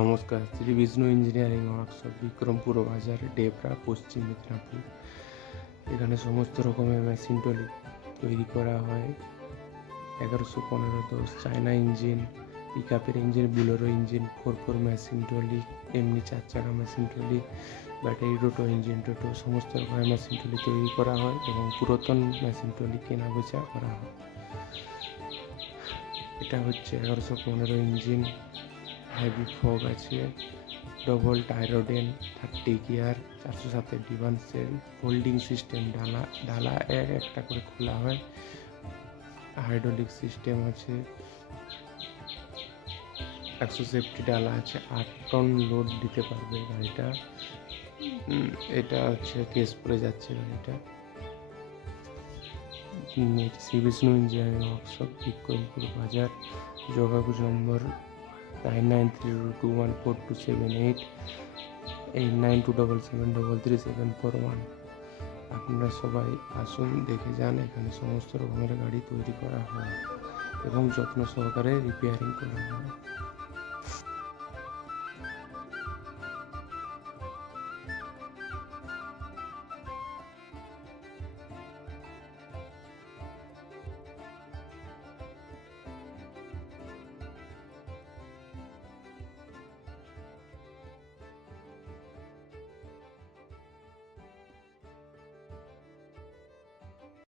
নমস্কার, Shri Vishnu engineering workshop Bikrampur বাজার, ডেবরা, পশ্চিম মেদিনীপুর। এখানে সমস্ত রকমের মেশিন টলি তৈরি করা হয়। এগারোশো পনেরো দশ চায়না ইঞ্জিন পিক আপের engine Bolero engine four four machine trolley, এমনি চার চাকা মেশিন টলি ব্যাটারি টোটো ইঞ্জিন টোটো সমস্ত রকমের মেশিন টলি তৈরি করা হয় এবং পুরাতন মেশিন টলি কেনা বেচা করা হয়। এটা হচ্ছে এগারোশো পনেরো ইঞ্জিন হেভি ফগ আছে ডবল টাইরোডেন থার্টি গিয়ার চারশো সাতের ডিভান্সের হোল্ডিং সিস্টেম ডালা ডালা এক একটা করে খোলা হয়। হাইড্রোলিক সিস্টেম আছে, একশো সেফটি ডালা আছে, আট টন লোড দিতে পারবে গাড়িটা। এটা হচ্ছে কেস পরে যাচ্ছে গাড়িটা। শ্রী বিষ্ণু ইঞ্জিনিয়ারিং ওয়ার্কশপ বিক্রমপুর বাজার যোগাযোগ number nine nine three two one four two seven eight eight nine two double seven double three seven four one আপনারা সবাই আসুন, দেখে যান, এখানে সমস্ত রকমের গাড়ি তৈরি করা হয় এবং যত্ন সহকারে রিপেয়ারিং করা হয়।